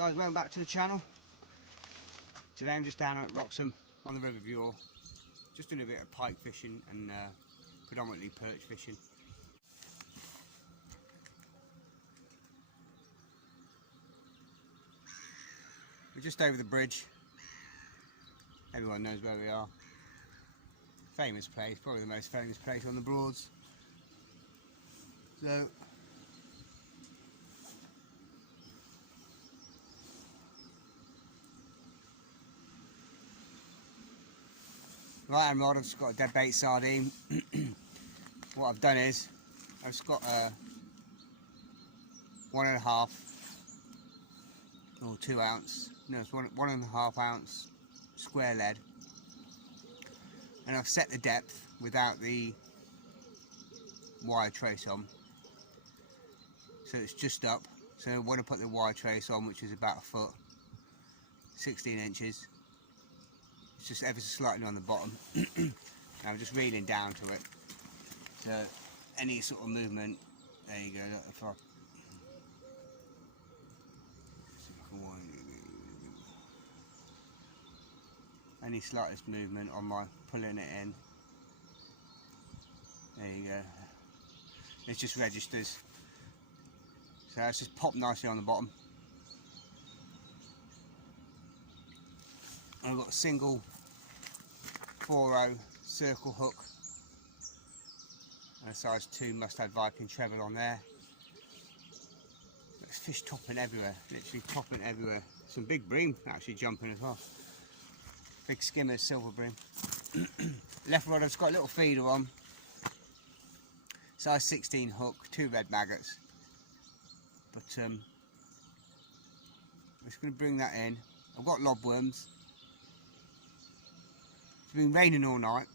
guys, welcome back to the channel. Today I'm just down at Wroxham on the River Bure, just doing a bit of pike fishing and predominantly perch fishing. We're just over the bridge. Everyone knows where we are. Famous place, probably the most famous place on the Broads. So right hand rod, I've just got a dead bait sardine. What I've done is I've just got a 1.5 or 2 ounce, no, it's 1.5 ounce square lead, and I've set the depth without the wire trace on, so it's just up. So when I put the wire trace on, which is about a foot, 16 inches, it's just ever so slightly on the bottom. I'm just reeling down to it, so any sort of movement, there you go. Look, if I, any slightest movement on my pulling it in, there you go, it just registers. So it's just popped nicely on the bottom. I've got a single 4-0 circle hook and a size 2 mustard Viking treble on there. There's fish topping everywhere, literally topping everywhere. Some big bream actually jumping as well. Big skimmers, silver bream. Left rod, I've just got a little feeder on. Size 16 hook, 2 red maggots. But I'm just going to bring that in. I've got lobworms. It's been raining all night.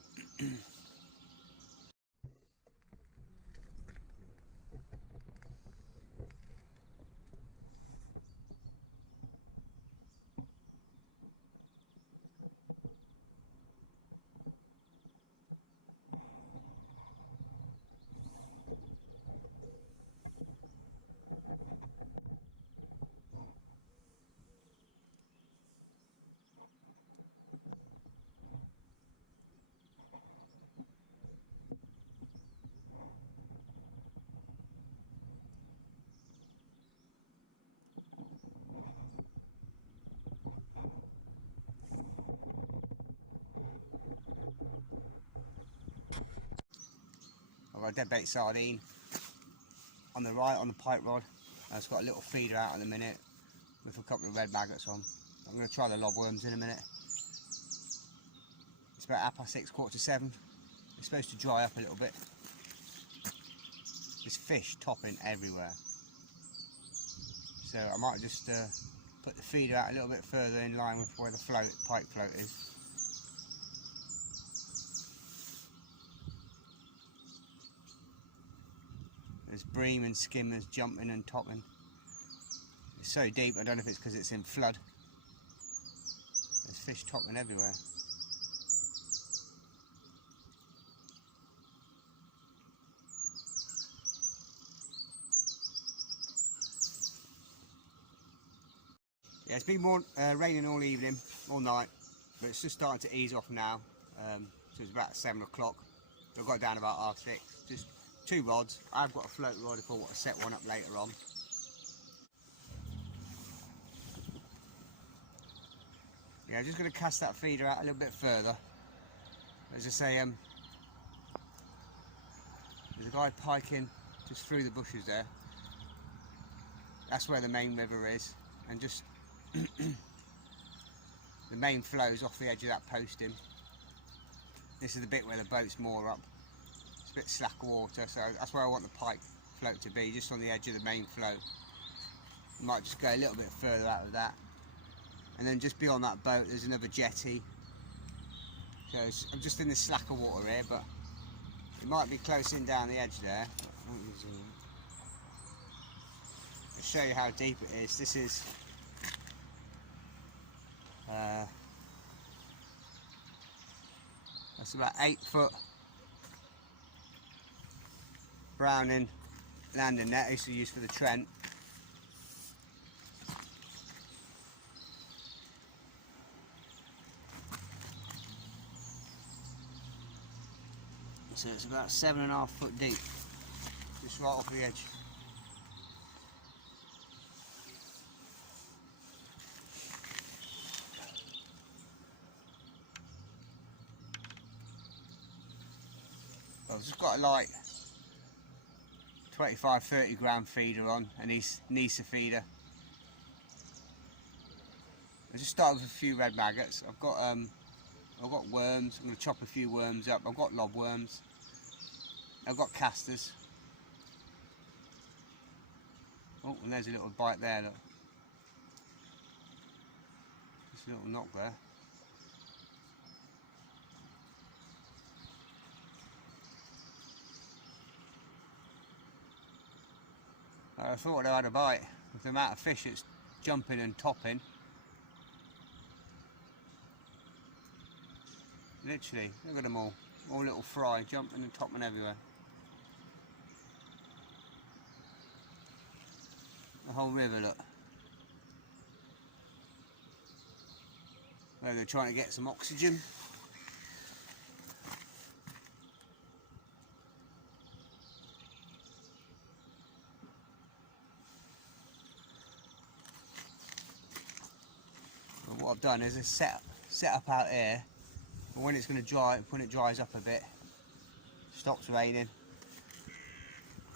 I've got a dead bait sardine on the right on the pipe rod. I've just got a little feeder out in a minute with a couple of red maggots on. I'm going to try the lobworms in a minute. It's about 6:30, 7:15. It's supposed to dry up a little bit. There's fish topping everywhere. So I might just put the feeder out a little bit further in line with where the pike float is. There's bream and skimmers jumping and topping. It's so deep, I don't know if it's because it's in flood. There's fish topping everywhere. Yeah, it's been raining all evening, all night, but it's just starting to ease off now. So it's about 7 o'clock. I've got down about 6:30. Just 2 rods. I've got a float rod if I want to set one up later on. Yeah, I'm just going to cast that feeder out a little bit further. As I say, there's a guy piking just through the bushes there. That's where the main river is, and just the main flows off the edge of that posting. This is the bit where the boat's more up. It's a bit slack water, so that's where I want the pike float to be, just on the edge of the main flow. Might just go a little bit further out of that, and then just beyond that boat there's another jetty. So I'm just in the slacker water here, but it might be close in down the edge there. I'll show you how deep it is. This is that's about 8 foot Browning landing net I used to use for the Trent. So it's about 7.5 foot deep, just right off the edge. I've just got a light 25-30 gram feeder on, a Nisa feeder. I just started with a few red maggots. I've got worms. I'm going to chop a few worms up. I've got lobworms. I've got casters. Oh, and there's a little bite there, look. Just a little knock there. I thought I had a bite with the amount of fish that's jumping and topping. Literally, look at them all little fry, jumping and topping everywhere. The whole river, look. Maybe they're trying to get some oxygen. What I've done is a set up out here, but when it's going to dry, when it dries up a bit, stops raining,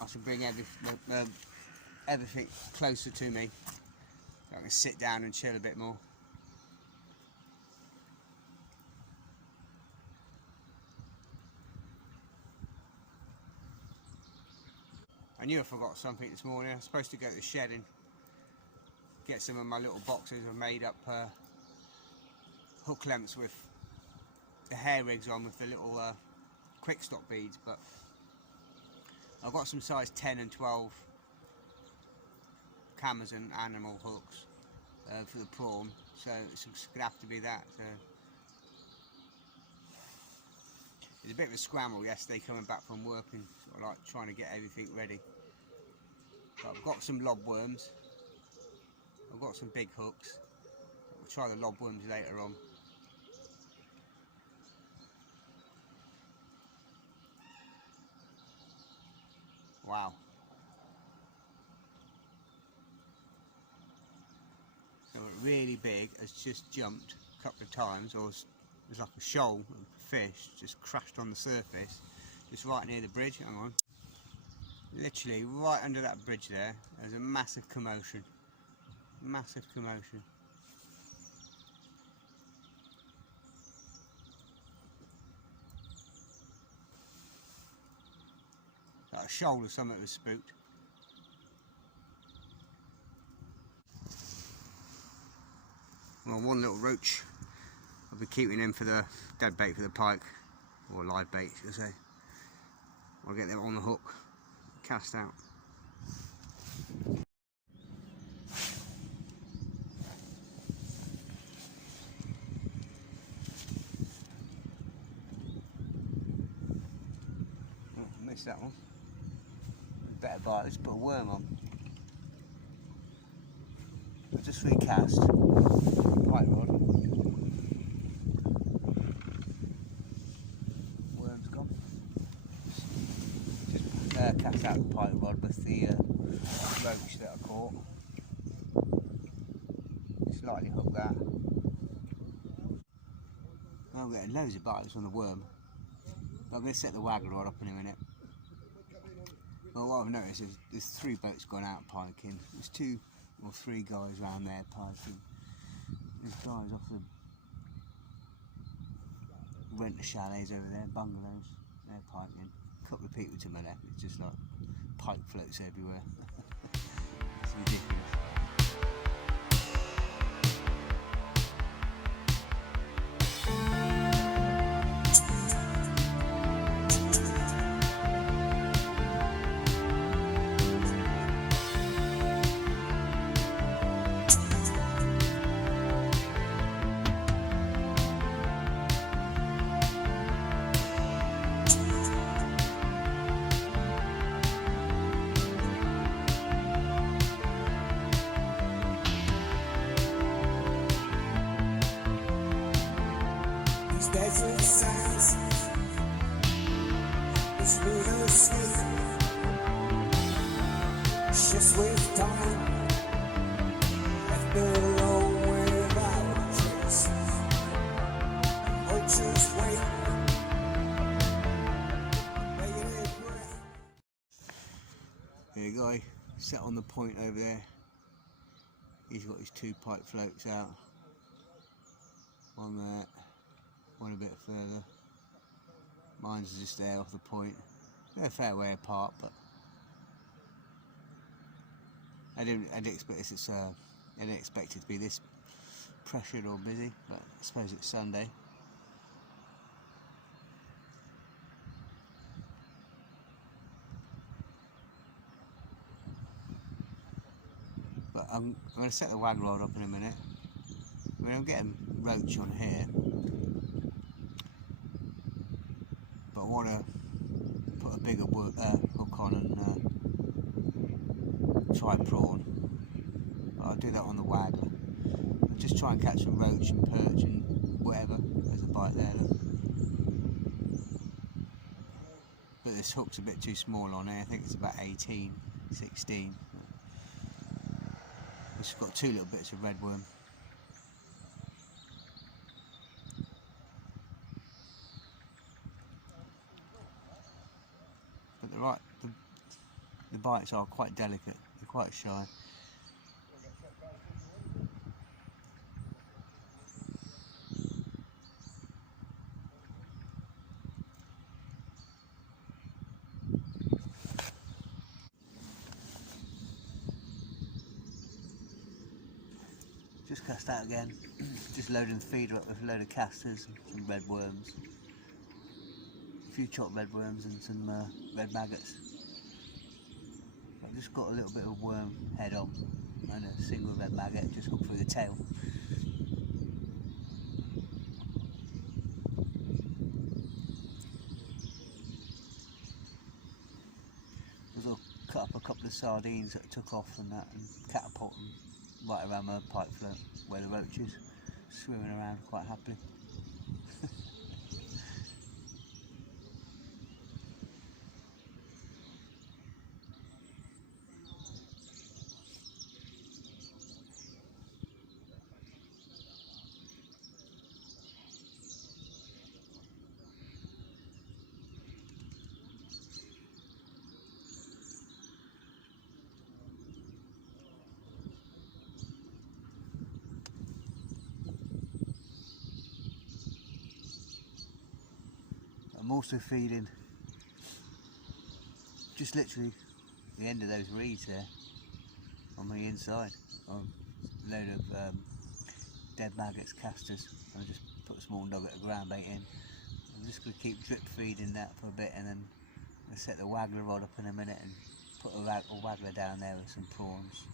I should bring everything closer to me so I can sit down and chill a bit more. I knew I forgot something this morning. I was supposed to go to the shed and get some of my little boxes of made up hook lengths with the hair rigs on, with the little quick stop beads, but I've got some size 10 and 12 cameras and animal hooks for the prawn, so it's going to have to be that. So it's a bit of a scramble yesterday coming back from work and sort of like trying to get everything ready. But I've got some lobworms, I've got some big hooks. We'll try the lobworms later on. Wow. So really big has just jumped a couple of times, or there's like a shoal of fish just crashed on the surface, just right near the bridge. Hang on. Literally right under that bridge there's a massive commotion. Massive commotion. Like a shoal or something was spooked. Well, one little roach. I'll be keeping him for the dead bait for the pike, or live bait, should I say. I'll get them on the hook, cast out. Oh, missed that one. Better bite, let's put a worm on. But just recast, pike rod. Worm's gone. Just cast out the pike rod with the roach that I caught. Slightly hook that. I'm getting loads of bites on the worm. I'm going to set the waggle rod up in a minute. Well, what I've noticed is there's 3 boats gone out piking. There's 2 or 3 guys around there piking. There's guys off the renter chalets over there, bungalows, they're piking. A couple of people to my left, it's just like pike floats everywhere. It's ridiculous. Desert sands, asleep. Just waste time. Left alone without a trace. Roaches wait. Bated breath. There you go, set on the point over there. He's got his 2 pike floats out. One there, one a bit further. Mine's just there off the point. They're a fair way apart, but I didn't expect this. I didn't expect it to be this pressured or busy, but I suppose it's Sunday. But I'm going to set the wag rod up in a minute. I mean, I'm getting roach on here, but I want to put a bigger hook on and try prawn. But I'll do that on the waggler. I'll just try and catch some roach and perch and whatever. There's a bite there. Look. But this hook's a bit too small on here. I think it's about 18, 16. It's got 2 little bits of red worm. But the bites are quite delicate, they're quite shy. Just cast out again, just loading the feeder up with a load of casters and some red worms. A few chopped red worms and some red maggots. I've just got a little bit of worm head on and a single red maggot just hooked through the tail. I'll cut up a couple of sardines that I took off and that and catapult them right around my pike float where the roach is, swimming around quite happily. I'm also feeding just literally the end of those reeds there on the inside. A load of dead maggots, casters. I just put a small nugget of ground bait in. I'm just going to keep drip feeding that for a bit, and then I'm going to set the waggler rod up in a minute and put a waggler down there with some prawns.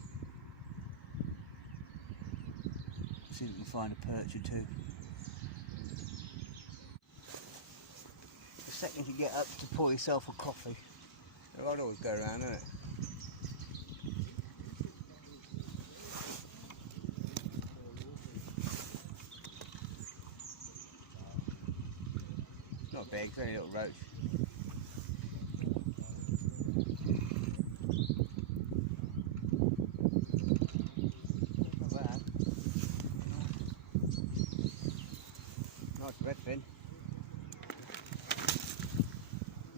See if we can find a perch or 2. The second you get up to pour yourself a coffee. The rod always go around, doesn't it? Not big, it's only a little roach. Not bad. Nice redfin.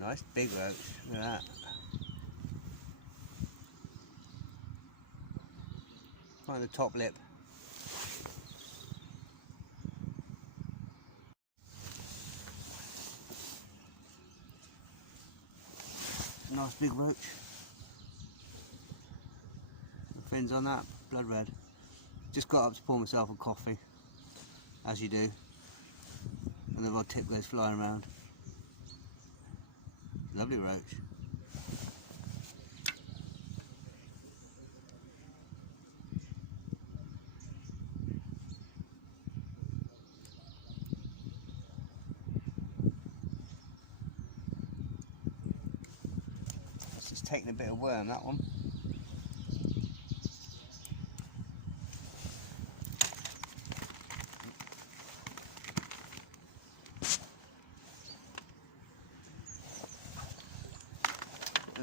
Nice big roach, look at that. Find the top lip. Nice big roach. The fins on that, blood red. Just got up to pour myself a coffee, as you do, and the rod tip goes flying around. Lovely roach. It's just taking a bit of worm, that one.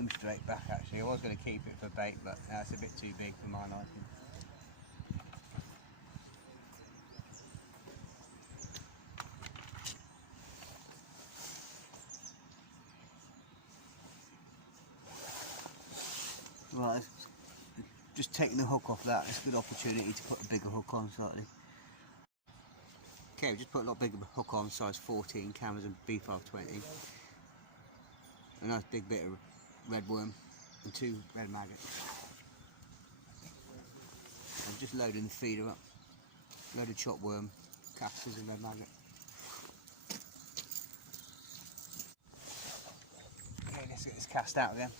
swim straight back actually. I was going to keep it for bait, but it's a bit too big for my liking. Right, just taking the hook off that, it's a good opportunity to put a bigger hook on slightly. Okay, we just put a lot bigger hook on, size 14, cameras and B520. A nice big bit of red worm and 2 red maggots. I'm just loading the feeder up. Load of chopped worm, casters and red maggot. Okay, let's get this cast out again.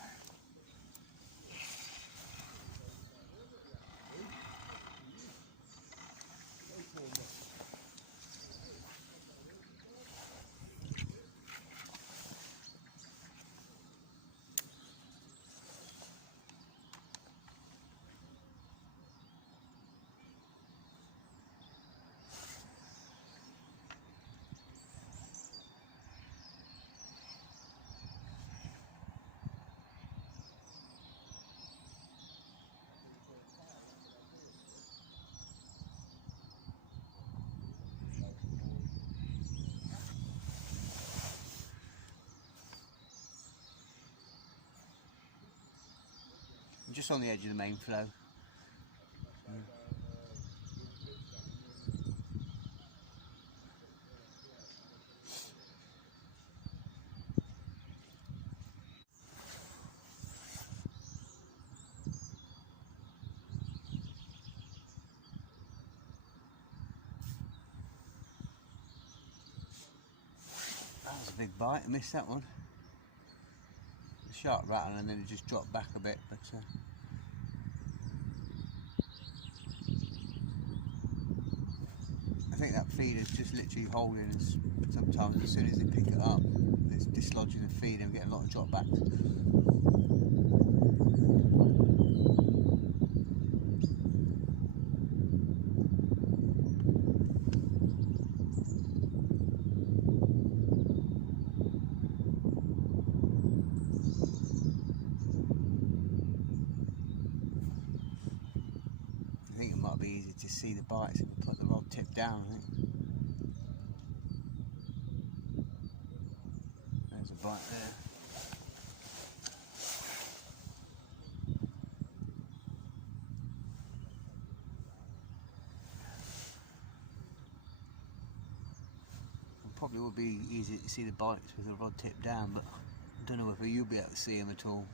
I'm just on the edge of the main flow. That was a big bite, I missed that one. A sharp rattle and then it just dropped back a bit, but I think that feed is just literally holding us. Sometimes as soon as they pick it up, it's dislodging the feed and we get a lot of drop backs. I think it might be easy to see the bites if we put the rod tip down, I think. There's a bite there. It probably would be easy to see the bites with the rod tip down, but I don't know whether you'll be able to see them at all.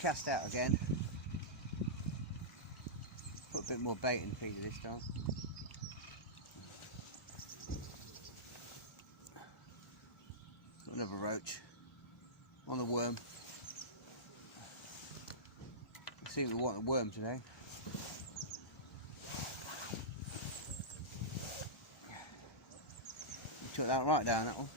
Cast out again. Put a bit more bait in the feeder this time. Got another roach on the worm. See what we want a worm today. You took that right down, that one.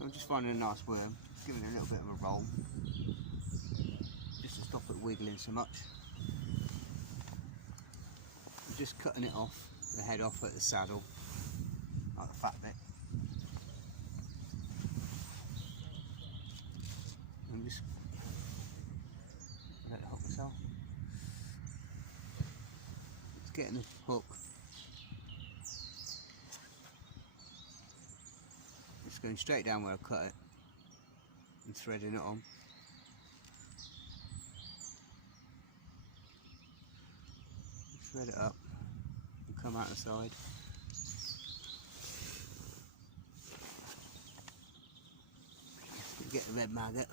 I'm just finding a nice worm, giving it a little bit of a roll, just to stop it wiggling so much. I'm just cutting it off, the head off at the saddle, like the fat bit. I'm just let it hook myself. Just getting the hook. Just going straight down where I cut it and threading it on. Thread it up and come out the side. Get the red maggot,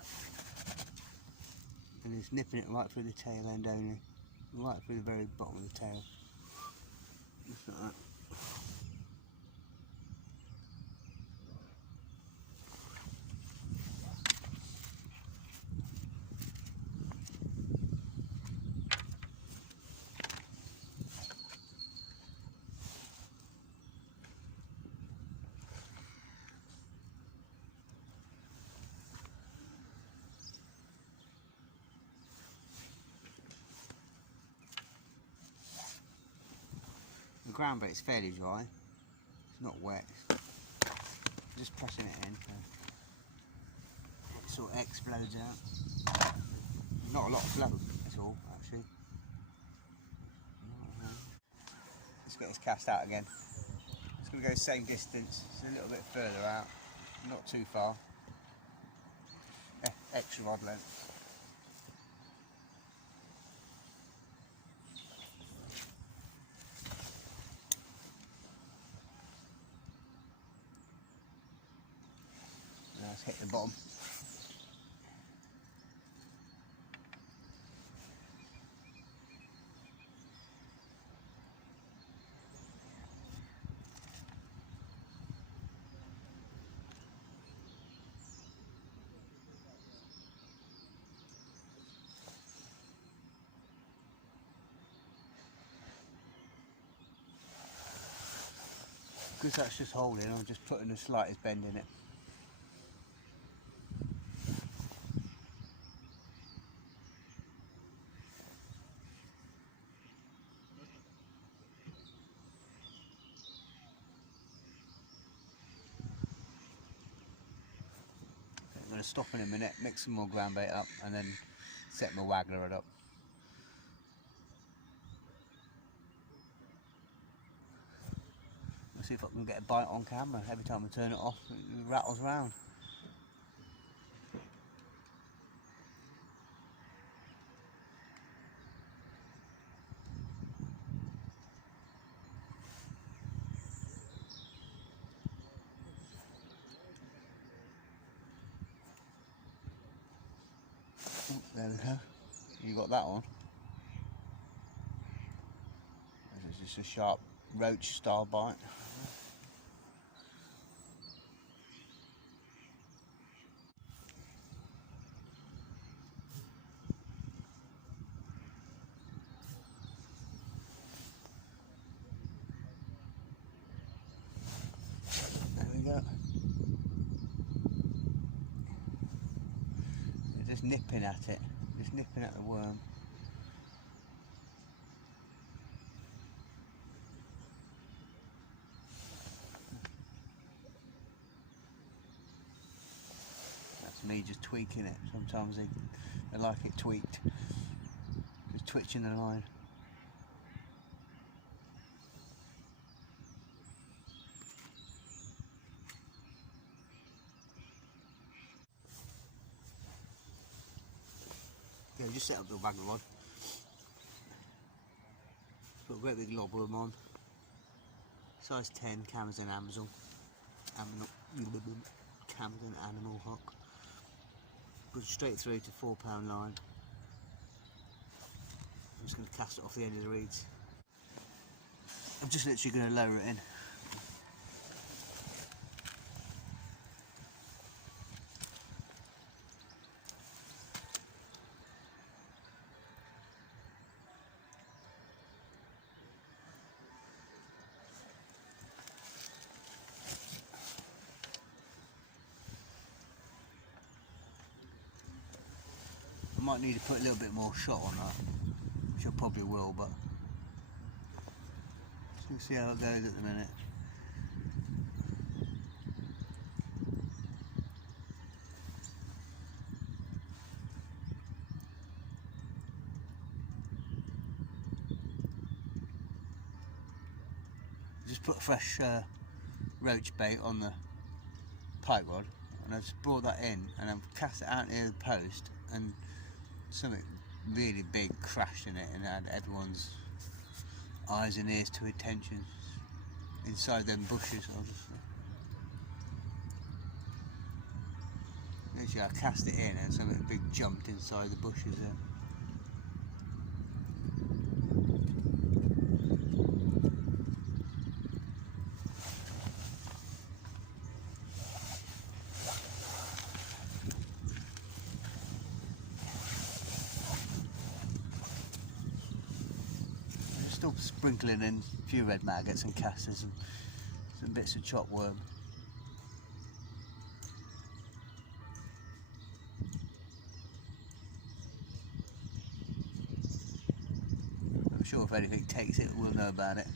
and it's nipping it right through the tail end only, right through the very bottom of the tail. Just like that. The ground bait's fairly dry, it's not wet, just pressing it in so it sort of explodes out. Not a lot of flow at all actually. Let's get this cast out again. It's going to go the same distance, it's a little bit further out, not too far. Extra rod length. Let's hit the bottom. Because that's just holding, I'm just putting the slightest bend in it. I'm going to stop in a minute, mix some more ground bait up and then set my waggler up. Let's see if I can get a bite on camera. Every time I turn it off it rattles around. Oh, there we go. You got that one. This is just a sharp roach style bite. There we go. They're just nipping at it, just nipping at the worm. Me just tweaking it. Sometimes they like it tweaked. Just twitching the line. Yeah, just set up the waggle rod. Put a great big lobworm on. Size 10, Amazon. Camden animal hook. Put it straight through to 4-pound line. I'm just going to cast it off the end of the reeds. I'm just literally going to lower it in. I might need to put a little bit more shot on that, which I probably will, but we'll see how it goes at the minute. Just put fresh roach bait on the pipe rod, and I've just brought that in and I've cast it out near the post, and something really big crashed in it and had everyone's eyes and ears to attention inside them bushes. Literally, I cast it in and something big jumped inside the bushes there. Still sprinkling in a few red maggots and casters and some bits of chopped worm. I'm sure if anything takes it, we'll know about it.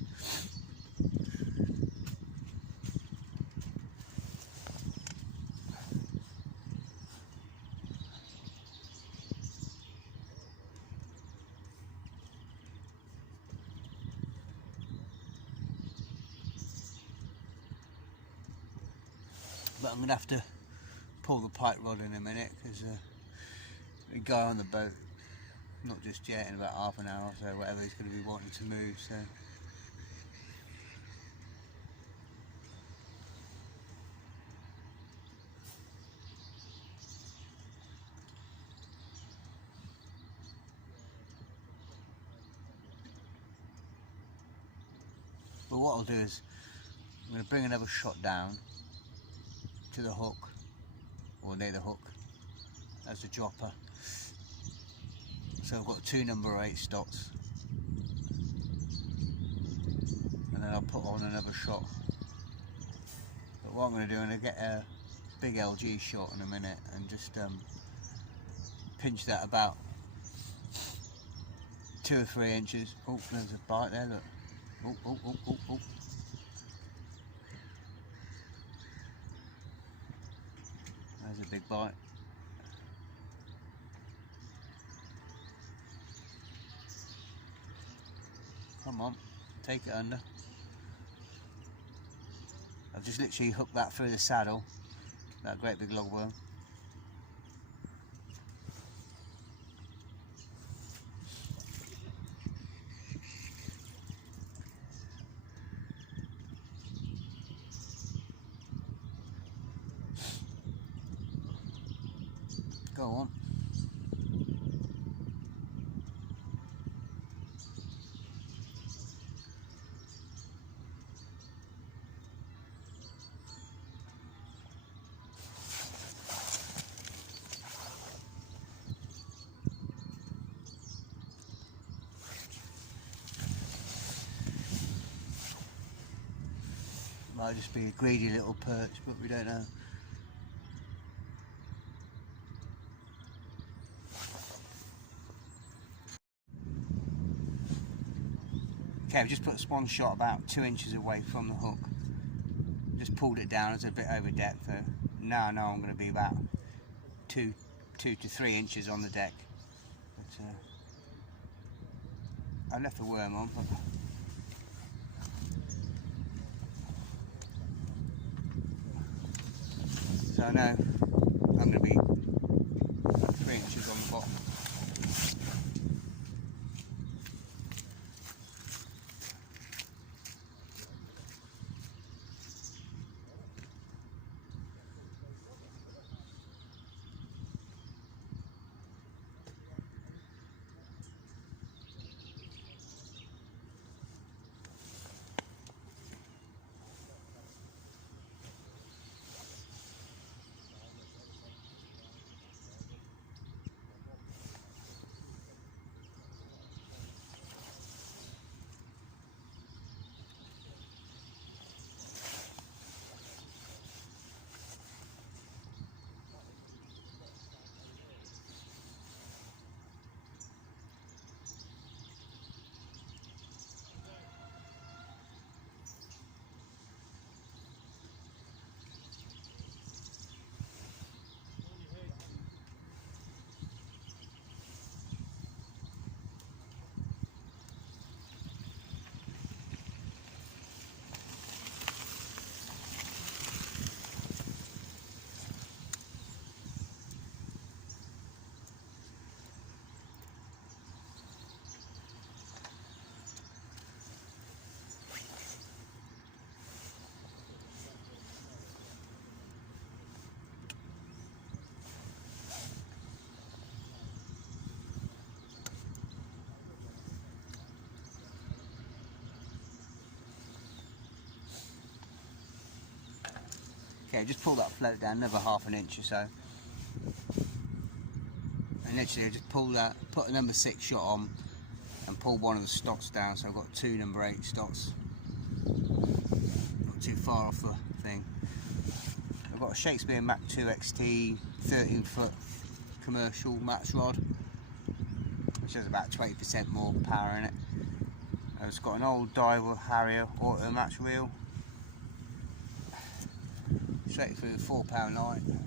But I'm going to have to pull the pipe rod in a minute because the guy on the boat, not just yet, in about half an hour or so, whatever, he's going to be wanting to move. So but what I'll do is I'm going to bring another shot down to the hook, or near the hook, as a dropper. So I've got 2 number 8 stots, and then I'll put on another shot. But what I'm going to do, I'm going to get a big LG shot in a minute and just pinch that about 2 or 3 inches. Oh, there's a bite there, look. Oh, oh, oh, oh, oh. There's a big bite. Come on, take it under. I've just literally hooked that through the saddle, that great big logworm. Go on. Might just be a greedy little perch, but we don't know. Okay, I've just put a spawn shot about 2 inches away from the hook. Just pulled it down, it's a bit over depth. Now I know I'm going to be about 2 to 3 inches on the deck. But, I left the worm on. But so I know I'm going to be 3 inches on the bottom. Okay, just pull that float down another ½ an inch or so. And literally I just pull that, put a number 6 shot on and pull one of the stocks down, so I've got 2 number 8 stocks. Not too far off the thing. I've got a Shakespeare Mach 2 XT 13-foot commercial match rod, which has about 20% more power in it. It's got an old Diver Harrier auto match reel, straight through the 4-pound line.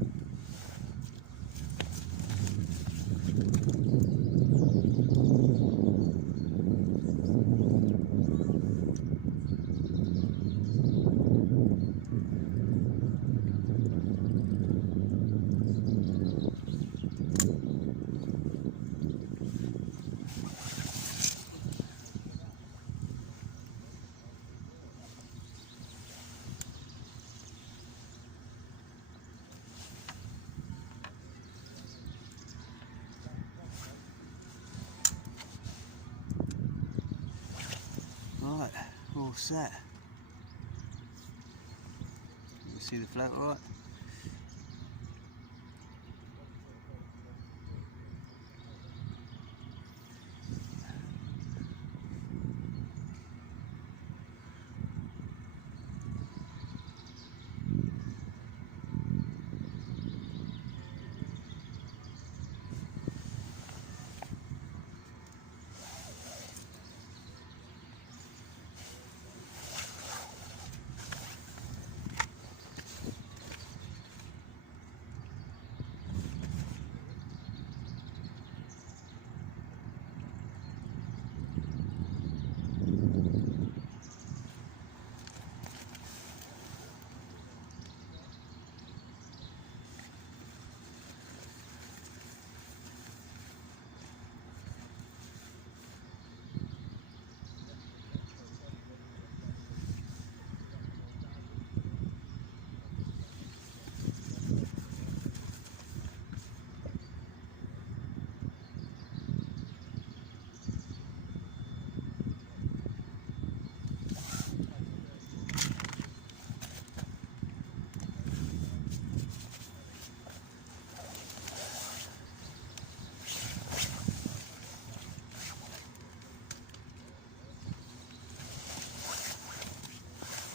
Right, we're all set. You can see the float all right?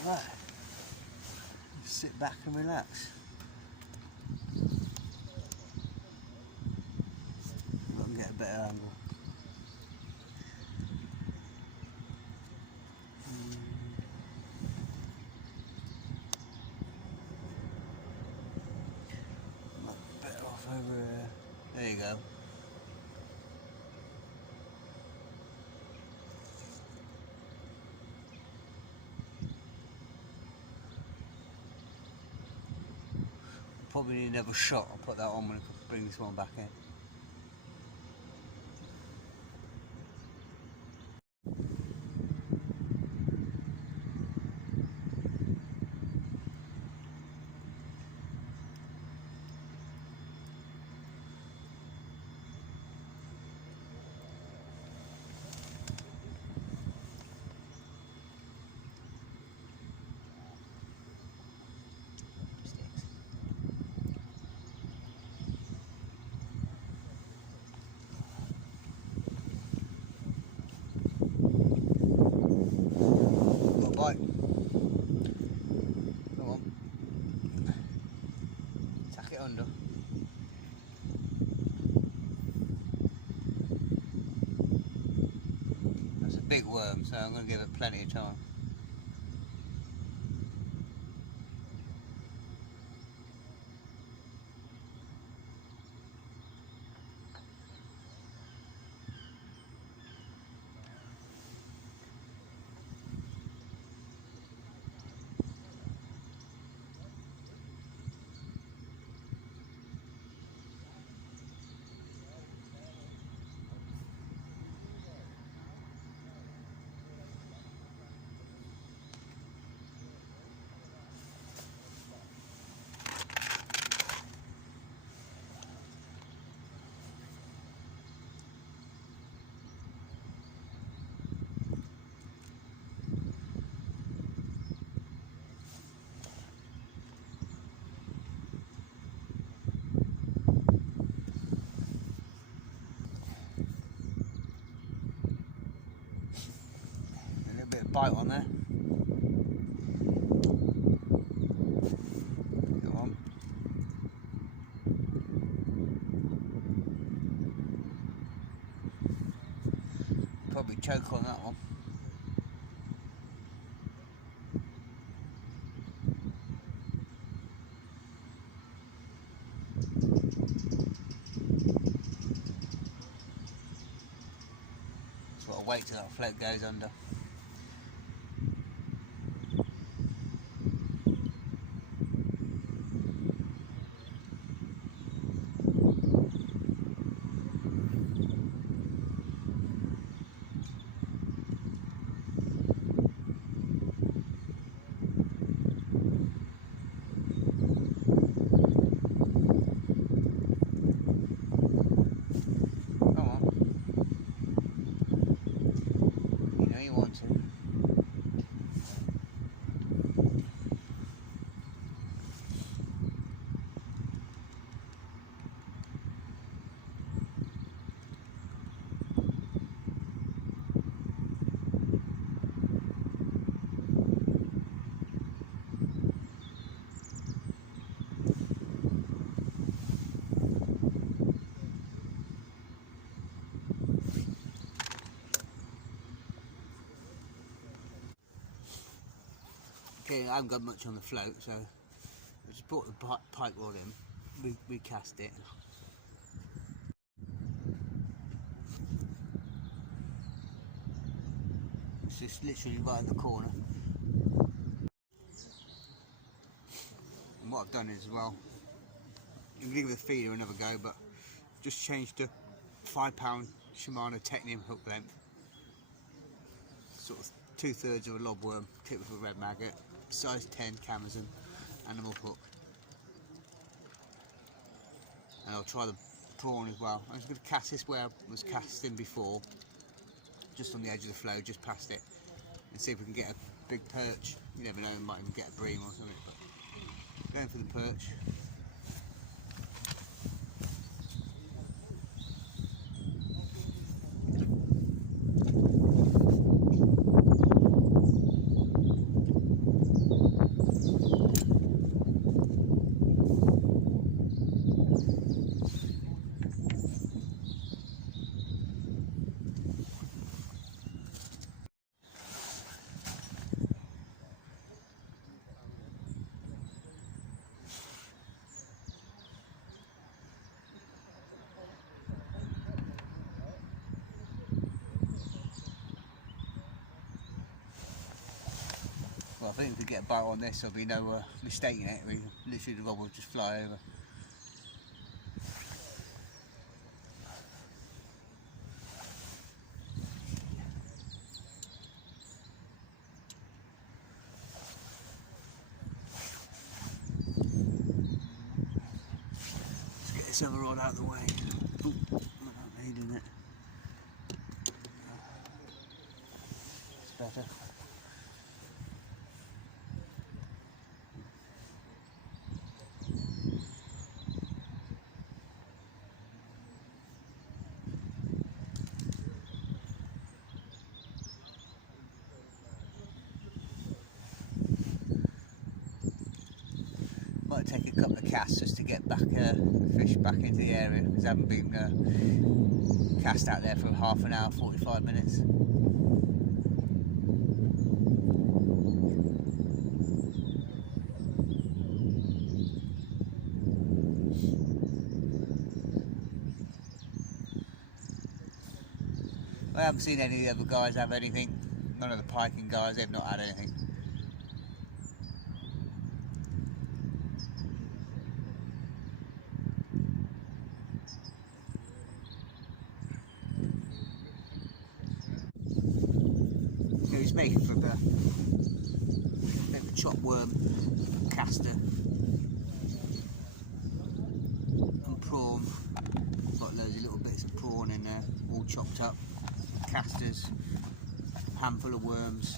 Right, just sit back and relax. I can get a better angle. Better off over here. There you go. Probably need another shot. I'll put that on when I bring this one back in. Bite. Come on. Tack it under. That's a big worm, so I'm going to give it plenty of time. bite on there. Go on. Probably choke on that one. Sort of wait till that float goes under. Okay, I haven't got much on the float, so I just brought the pike rod in, we cast it. It's just literally right in the corner. And what I've done is, well, you can give the feeder another go, but just changed to £5 Shimano Technium hook length. Sort of 2/3 of a lobworm, tipped with a red maggot, size 10 Camazon animal hook. And I'll try the prawn as well. I'm just going to cast this where I was casting before, just on the edge of the flow, just past it, and see if we can get a big perch. You never know, we might even get a bream or something. But going for the perch. Well, I think if we get a bite on this, there'll be no mistaking it. Literally the rod will just fly over. Let's get this other rod out of the way. Ooh, I'm not needing it. It's better. Might take a couple of casts just to get back fish back into the area, because I haven't been cast out there for half an hour, 45 minutes. I haven't seen any of the other guys have anything. None of the piking guys, they've not had anything. He's making for a bit of a chopped worm caster and prawn. Got loads of little bits of prawn in there, all chopped up. Casters, handful of worms.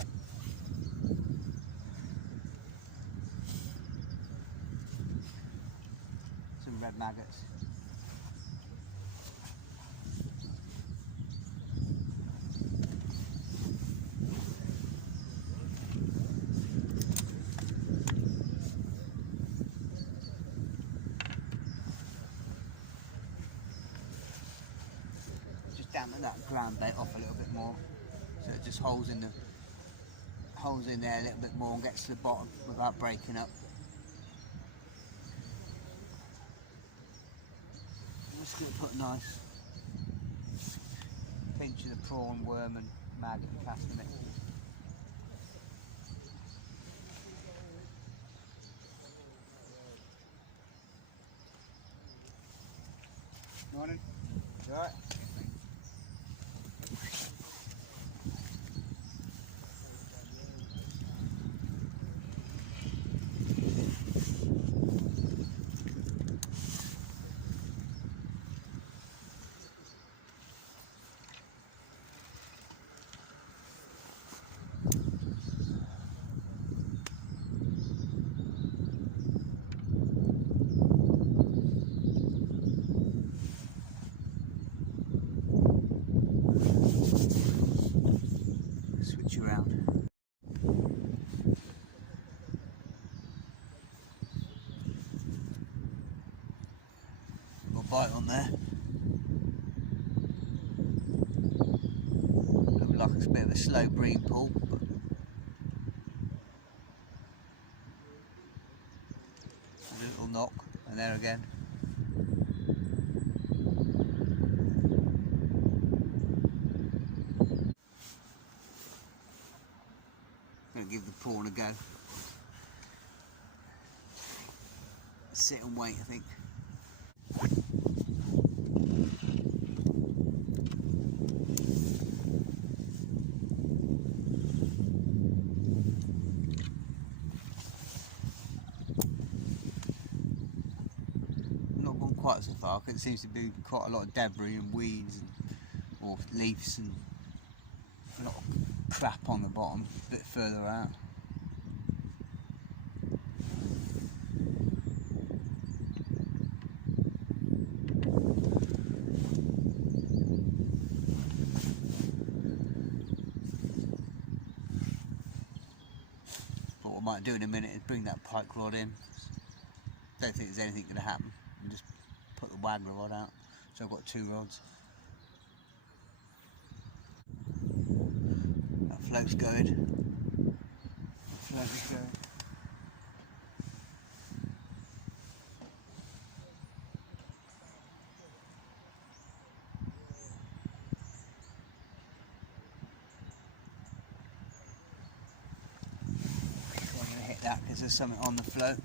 Some red maggots. dampen that ground bait off a little bit more, so it just holds in there a little bit more and gets to the bottom without breaking up. I'm just going to put a nice pinch of the prawn, worm and maggot cast in it. Morning. You alright? Switch around. Got a bite on there. Looks like it's a bit of a slow breed pull, but a little knock, and there again. Gonna give the prawn a go. Sit and wait, I think. Not gone quite so far, because it seems to be quite a lot of debris and weeds or leaves and a lot of crap on the bottom, a bit further out. But what I might do in a minute is bring that pike rod in. Don't think there's anything going to happen. And just put the waggler rod out. So I've got 2 rods. That float's going. The float is going. So I'm going to hit that because there's something on the float.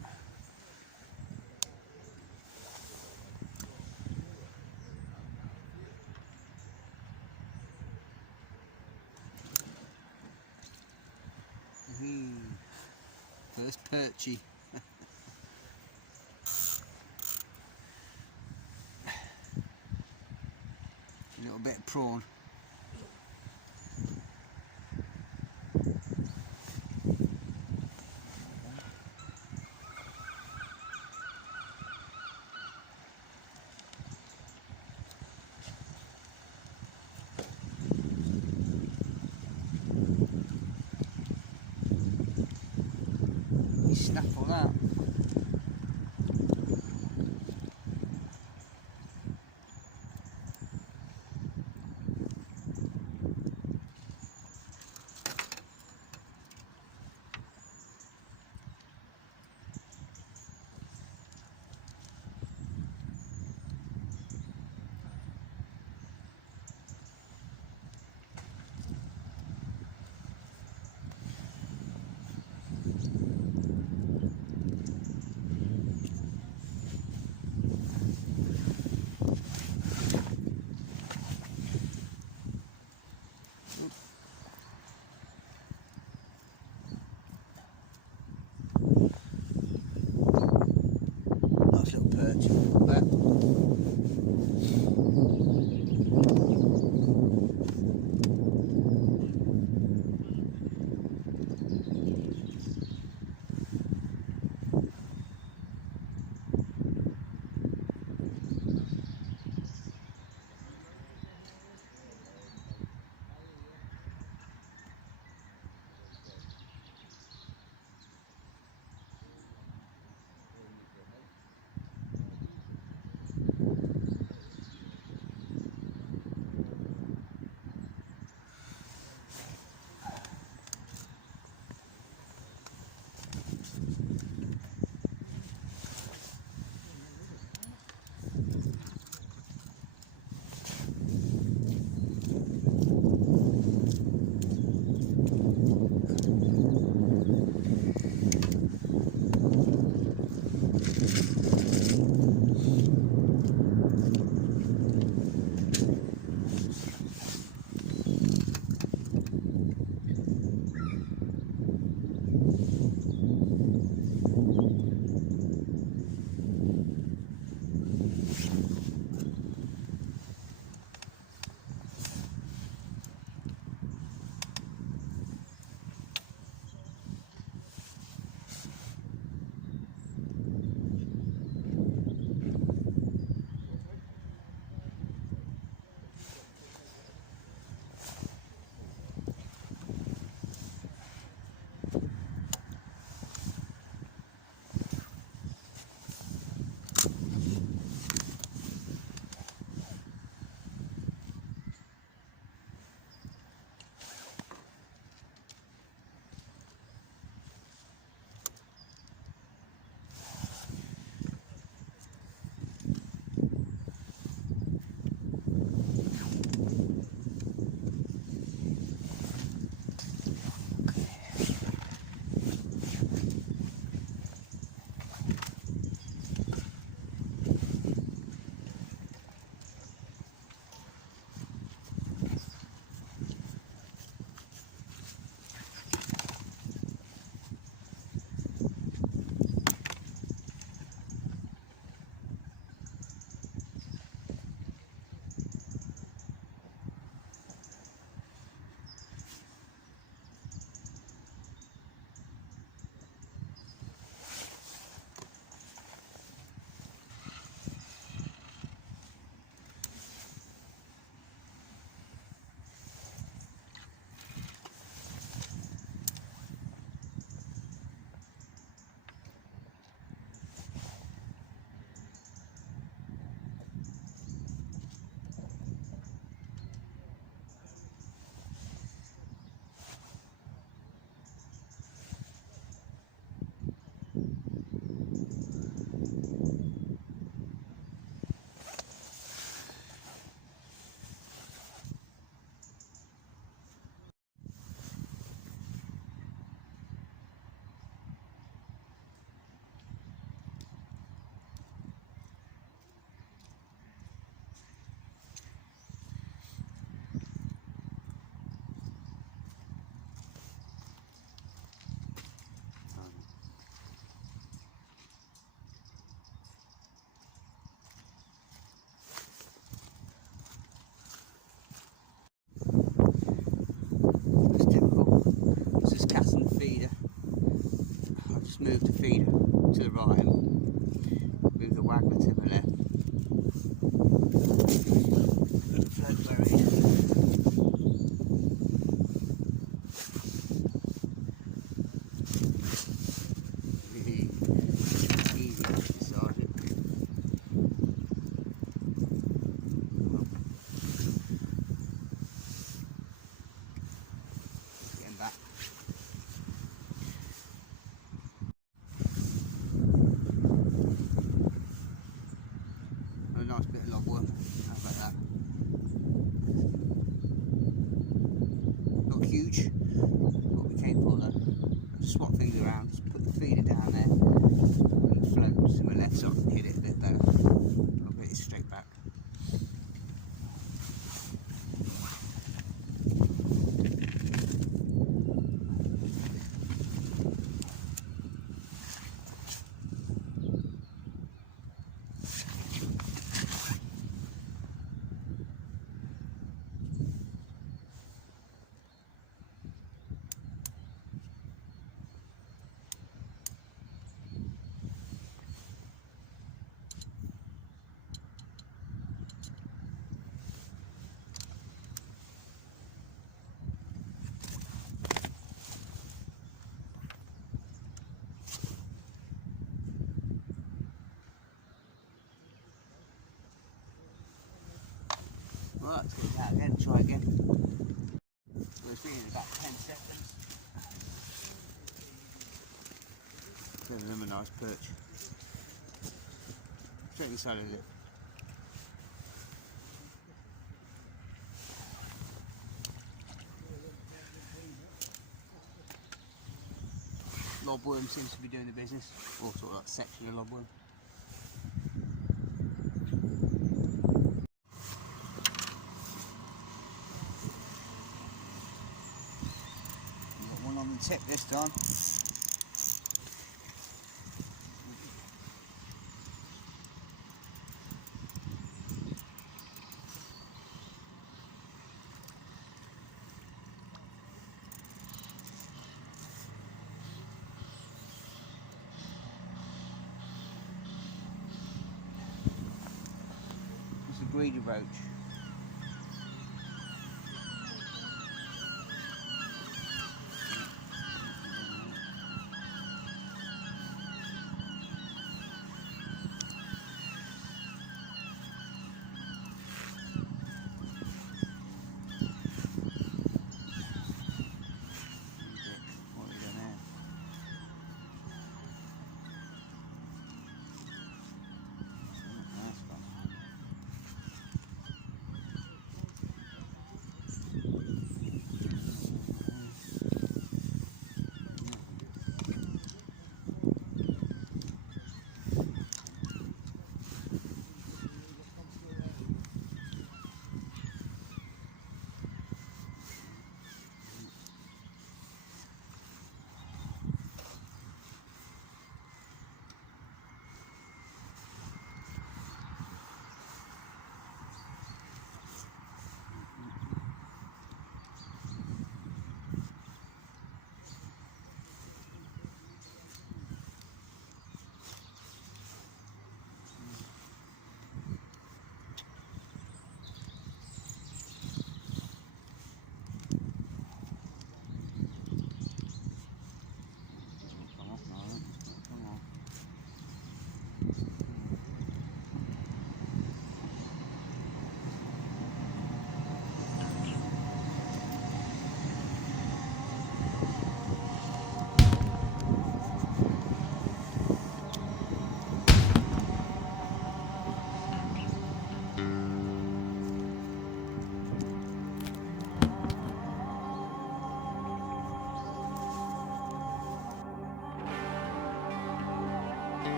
First perchy. A little bit of prawn. Snaffle that. feeder. I've just moved the feeder to the right and move the waggler to the left. Float buried. Easy to decide it. Getting back. A nice bit of lobworm. How about that? Not huge. What we came for though. Just swap things around. Just put the feeder down there. And float to the left so I can hit it a bit better. I'll get it straight back. Right, let's get it out again, try again. We'll see in about 10 seconds. Give them a nice perch. Straight inside of it. Lobworm seems to be doing the business. Or sort of like section of lobworm. One on the tip this time. It's a greedy roach.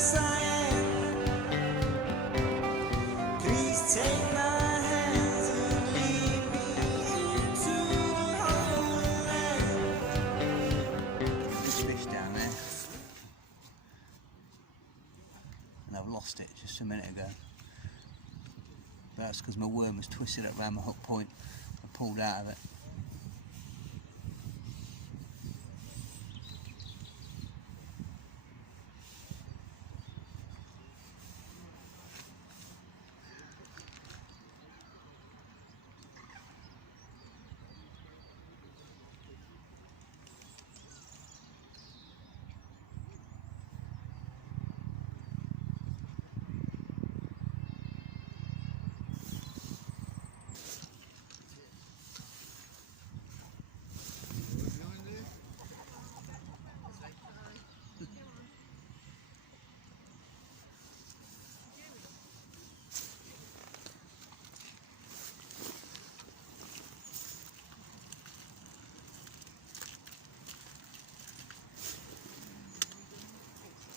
place I am. Please take my hands and lead me into the Holy Land. There's fish down there. And I've lost it just a minute ago. But that's because my worm was twisted up around my hook point. I pulled out of it.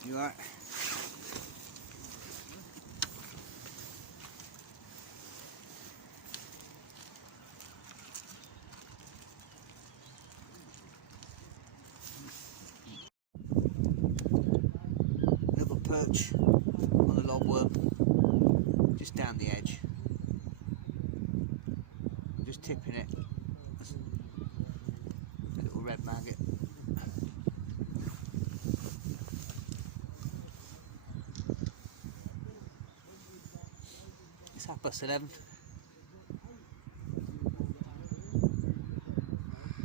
You alright? Another perch on the lobworm, just down the edge. I'm just tipping it. That's a little red maggot. It's 11:30.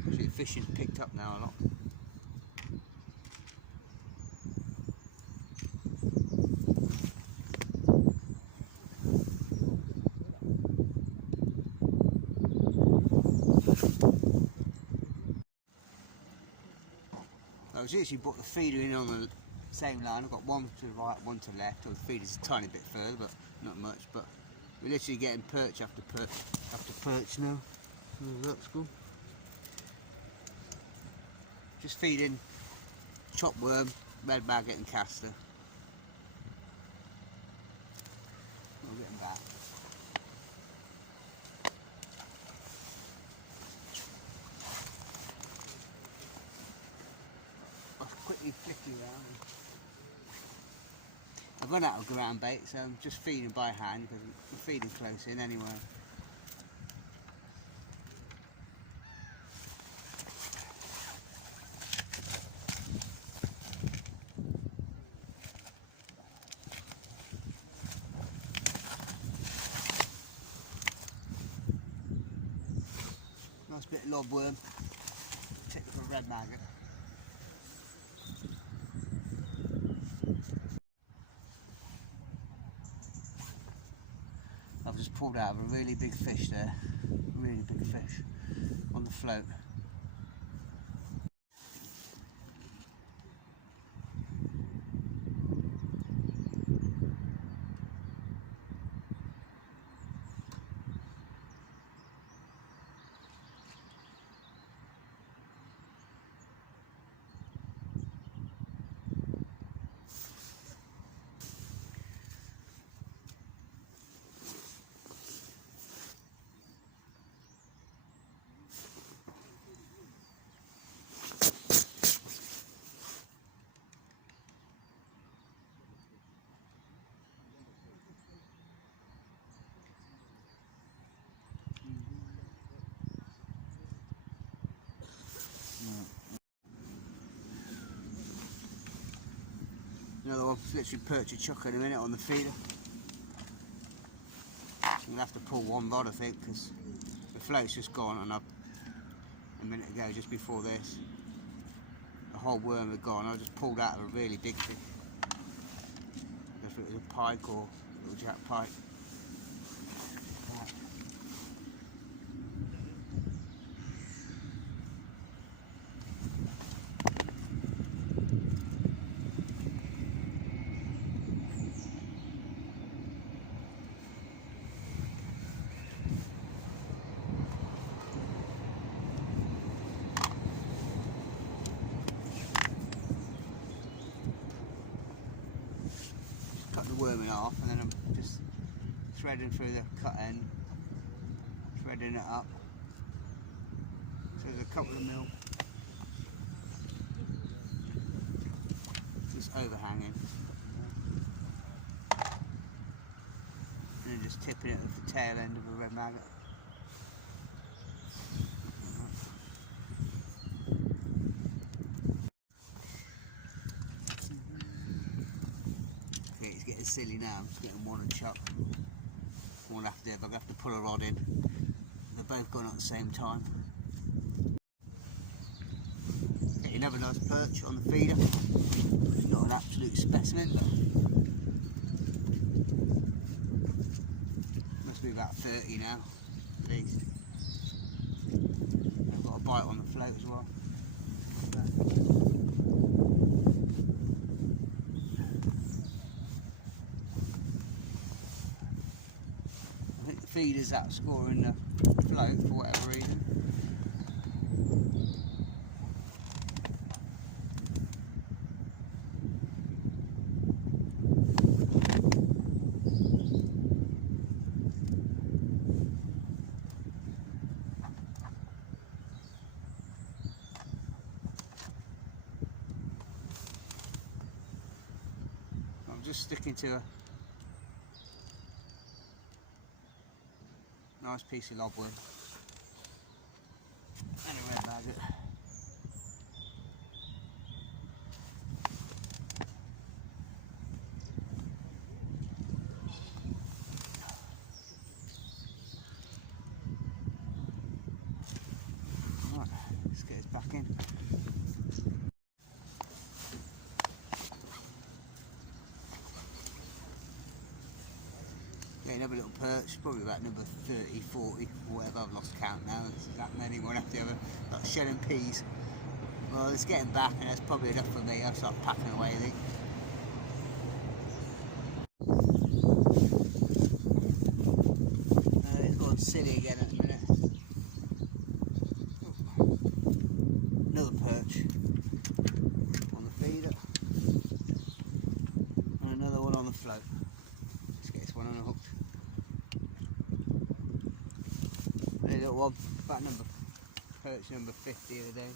Actually, the fishing's picked up now a lot. I was actually brought the feeder in on the same line. I've got one to the right, one to the left. Or the feeder's a tiny bit further, but not much. But we're literally getting perch after perch now. Oh, that's cool. Just feeding chopped worm, red maggot and castor. We'll get them back. I'll quickly flick you around. I've run out of ground bait, so I'm just feeding by hand because I'm feeding close in anyway. Nice bit of lobworm, typical red maggot. I've just pulled out of a really big fish there, really big fish on the float. Another one, literally perch a chuck in a minute on the feeder. I'm going to have to pull one rod, I think, because the float's just gone, and a minute ago, just before this, the whole worm had gone. I just pulled out of a really big fish. I don't know if it was a pike or a little jack pike. the worm in half, and then I'm just threading through the cut end, threading it up. So there's a couple of mil just overhanging, and then just tipping it with the tail end of a red maggot. Okay, it's getting silly now. I'm just getting one and chuck. One after the other. I'm going to have to pull a rod in. They're both gone at the same time. Okay, another nice perch on the feeder. It's not an absolute specimen, but must be about 30 now, at least. I've got a bite on the float as well. I think the feeder's outscoring the float for whatever reason. I'm just sticking to a nice piece of lobworm and a red maggot. Right, let's get this back in. Yeah, another little perch, probably about number 30, 40, or whatever, I've lost count now, there's that many, one after the other, like shelling peas. Well, it's getting back and that's probably enough for me. I'll start packing away, I think. It's going silly again at the minute. Another perch on the feeder, and another one on the float. Let's get this one unhooked. A little one, about perch number 50 of the day.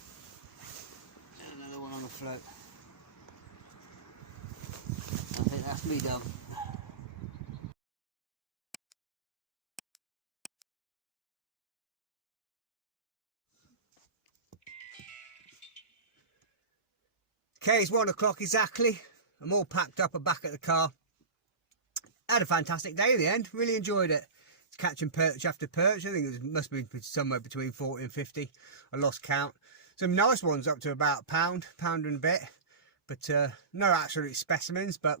And another one on the float. I think that's me done. Okay, it's 1 o'clock exactly. I'm all packed up and back at the car. Had a fantastic day in the end, really enjoyed it. It's catching perch after perch. I think it must be somewhere between 40 and 50. I lost count. Some nice ones up to about a pound and a bit. But no absolute specimens, but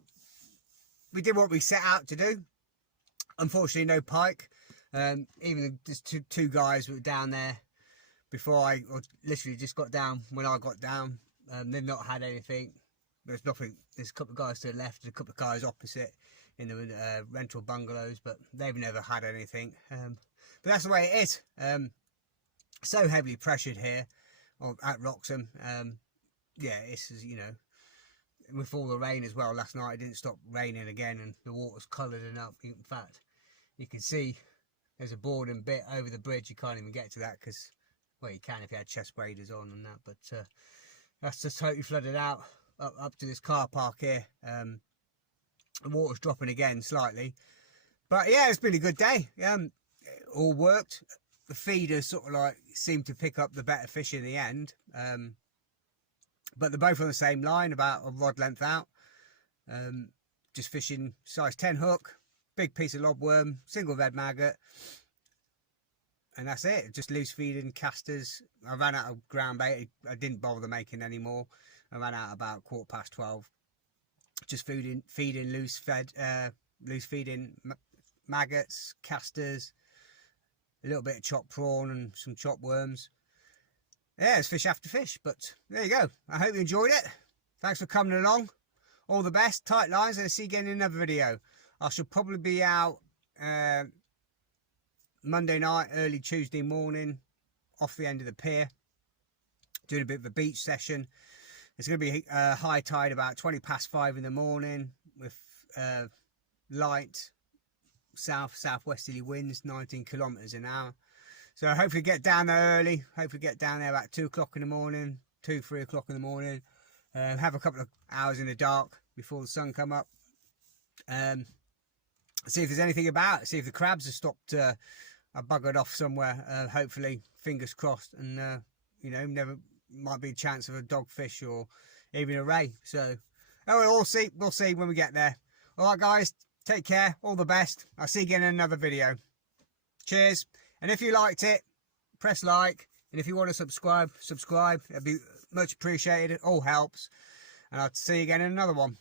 we did what we set out to do. Unfortunately, no pike. Even just two guys were down there before or literally just got down when I got down. They've not had anything. There's nothing. There's a couple of guys to the left and a couple of guys opposite in the rental bungalows, but they've never had anything. But that's the way it is. So heavily pressured here at Wroxham. Yeah, it's, you know, with all the rain as well. Last night it didn't stop raining again, and the water's coloured up. In fact, you can see there's a boarding bit over the bridge. You can't even get to that because, well, you can if you had chest waders on and that, but that's just totally flooded out up to this car park here. The water's dropping again slightly, but yeah, it's been a good day. It all worked. The feeders sort of like seemed to pick up the better fish in the end, but they're both on the same line, about a rod length out. Just fishing size 10 hook, big piece of lobworm, single red maggot, and that's it. Just loose feeding casters. I ran out of ground bait. I didn't bother making any more. I ran out about 12:15. Just feeding loose feeding maggots, casters, a little bit of chopped prawn and some chopped worms. Yeah, it's fish after fish, but there you go. I hope you enjoyed it. Thanks for coming along. All the best, tight lines, and I'll see you again in another video. I shall probably be out Monday night, early Tuesday morning, off the end of the pier, doing a bit of a beach session. It's going to be high tide about 5:20 in the morning, with light southwesterly winds, 19 kilometers an hour. So hopefully get down there early. Hopefully get down there about 2 o'clock in the morning, 3 o'clock in the morning. Have a couple of hours in the dark before the sun come up. See if there's anything about it. See if the crabs have stopped, are buggered off somewhere. Hopefully, fingers crossed. And you know, never might be a chance of a dogfish or even a ray. So, we'll see. We'll see when we get there. All right, guys. Take care. All the best. I'll see you again in another video. Cheers. And if you liked it, press like. And if you want to subscribe. It'd be much appreciated. It all helps. And I'll see you again in another one.